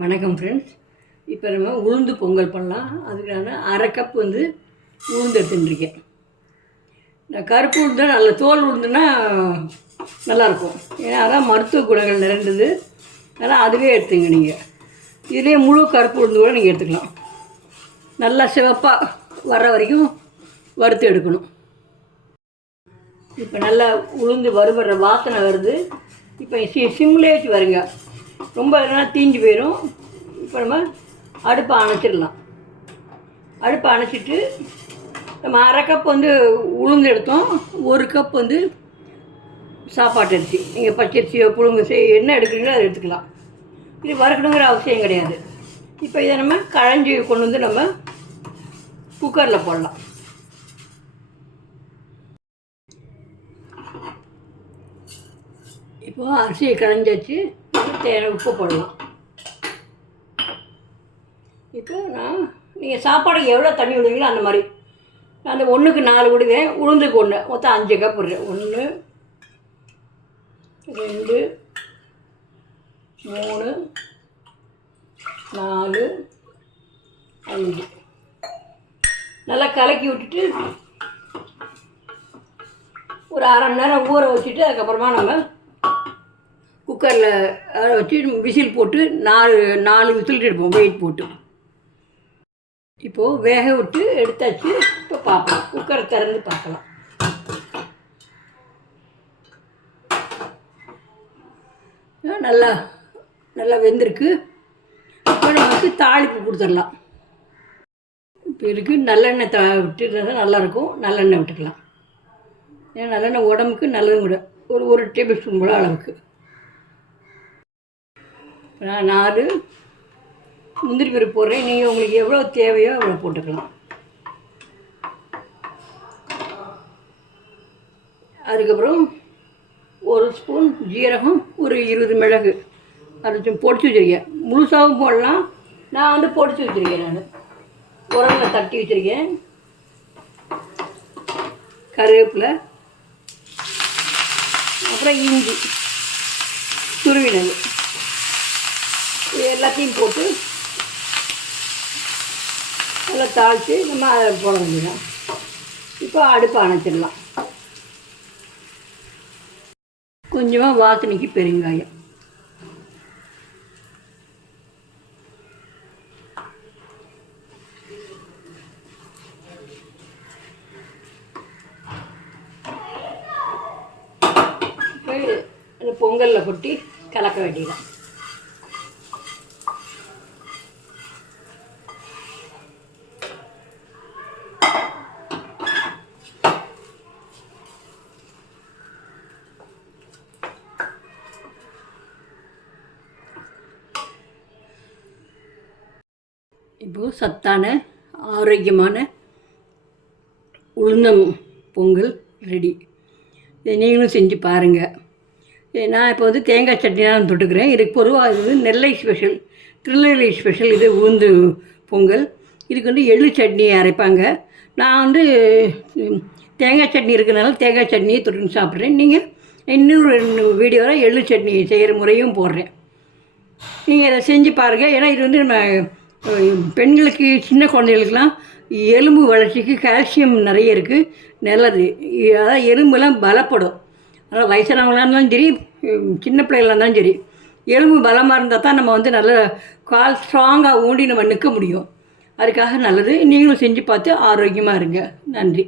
வணக்கம் ஃப்ரெண்ட்ஸ். இப்போ நம்ம உளுந்து பொங்கல் பண்ணலாம். அதுக்கு நான் அரை கப் உளுந்து எடுத்துட்டுருக்கேன். நான் கருப்பு உளுந்து நல்ல தோல் உளுந்துன்னா நல்லாயிருக்கும். ஏன்னா அதான் மருத்துவ குணங்கள் நிறைந்தது. அதனால் அதுவே எடுத்துங்க. நீங்கள் இதுலேயே முழு கருப்பு உளுந்து கூட நீங்கள் எடுத்துக்கலாம். நல்லா சிவப்பாக வர்ற வரைக்கும் வறுத்து எடுக்கணும். இப்போ நல்லா உளுந்து வறுபடுற வாசனை வருது. இப்போ சிம்லேயே வச்சு வருங்க. ரொம்ப எதனா தீஞ்சு போயிடும். இப்போ நம்ம அடுப்பை அணைச்சிடலாம். அடுப்பை அணைச்சிட்டு நம்ம அரை கப் உளுந்து எடுத்தோம். ஒரு கப் சாப்பாட்டு அரிசி, நீங்கள் பச்சரிசியோ புழுங்கரிசி என்ன எடுக்கிறீங்களோ அதை எடுத்துக்கலாம். இது வறுக்கணுங்கிற அவசியம் கிடையாது. இப்போ இதை நம்ம களைஞ்சி கொண்டு நம்ம குக்கரில் போடலாம். இப்போது அரிசியை களைஞ்சாச்சு. தேவையான உப்பு போடலாம். இப்போ நீங்கள் சாப்பாடுக்கு எவ்வளோ தண்ணி விடுவீங்களோ அந்த மாதிரி நான் அந்த 1க்கு 4 விடுவேன். உளுந்துக்கு 1 மொத்தம் 5 கப் விடுறேன். 1 2 3 4 5 நல்லா கலக்கி விட்டுட்டு ஒரு அரை மணி நேரம் ஊற வச்சுட்டு அதுக்கப்புறமா நம்ம குக்கரில் அதை வச்சு விசில் போட்டு 4 விசில் எடுப்போம் வெயிட் போட்டு. இப்போது வேக விட்டு எடுத்தாச்சு. இப்போ பார்க்கலாம், குக்கரை திறந்து பார்க்கலாம். நல்லா நல்லா வெந்திருக்கு. இப்போ நமக்கு தாளிப்பு கொடுத்துடலாம். இப்போ இருக்குது நல்லெண்ணெய் விட்டு நல்லாயிருக்கும். நல்லெண்ணெய் விட்டுக்கலாம். ஏன்னா நல்லெண்ணெய் உடம்புக்கு நல்லதும் கூட. ஒரு டேபிள் ஸ்பூன் போல் அளவுக்கு. நான் 4 முந்திரி பருப்பு போடுறேன். நீங்கள் உங்களுக்கு எவ்வளோ தேவையோ அவ்வளோ போட்டுக்கலாம். அதுக்கப்புறம் 1 ஸ்பூன் ஜீரகம், ஒரு 20 மிளகு அதை பொடிச்சு வச்சுருக்கேன். முழுசாகவும் போடலாம். நான் பொடிச்சு வச்சுருக்கேன். நான் உரலில் தட்டி வச்சுருக்கேன். கருவேப்பிலை, அப்புறம் இஞ்சி துருவினது, இது எல்லாத்தையும் போட்டு நல்லா தாளித்து நம்ம அதை போட வேண்டியதான். இப்போ அடுப்பை அணைச்சிடலாம். கொஞ்சமாக வாசனைக்கு பெருங்காயம். இப்போ அந்த பொங்கலில் கொட்டி கலக்க வேண்டியதான். இப்போது சத்தான ஆரோக்கியமான உளுந்தம் பொங்கல் ரெடி. இதை நீங்களும் செஞ்சு பாருங்கள். நான் இப்போ தேங்காய் சட்னி தான் தொட்டுக்கிறேன். இதுக்கு பொதுவாக இது நெல்லை ஸ்பெஷல், திருநெல்வேலி ஸ்பெஷல். இது உளுந்து பொங்கல். இதுக்கு எள்ளு சட்னி அரைப்பாங்க. நான் தேங்காய் சட்னி இருக்கிறனால தேங்காய் சட்னியை தொட்டுன்னு சாப்பிட்றேன். நீங்கள் இன்னொரு 2 வீடியோவில் எள்ளு சட்னி செய்கிற முறையும் போடுறேன். நீங்கள் இதை செஞ்சு பாருங்கள். ஏன்னா இது நம்ம பெண்களுக்கு, சின்ன குழந்தைகளுக்கெல்லாம் எலும்பு வளர்ச்சிக்கு கால்சியம் நிறைய இருக்குது, நல்லது. அதான் எலும்புலாம் பலப்படும். அதனால் வயசானவங்களாக இருந்தாலும் சரி, சின்ன பிள்ளைகளாக இருந்தாலும் சரி, எலும்பு பலமாக இருந்தால் தான் நம்ம நல்ல கால் ஸ்ட்ராங்காக ஊண்டி நம்ம நிற்க முடியும். அதுக்காக நல்லது. நீங்களும் செஞ்சு பார்த்து ஆரோக்கியமாக இருங்க. நன்றி.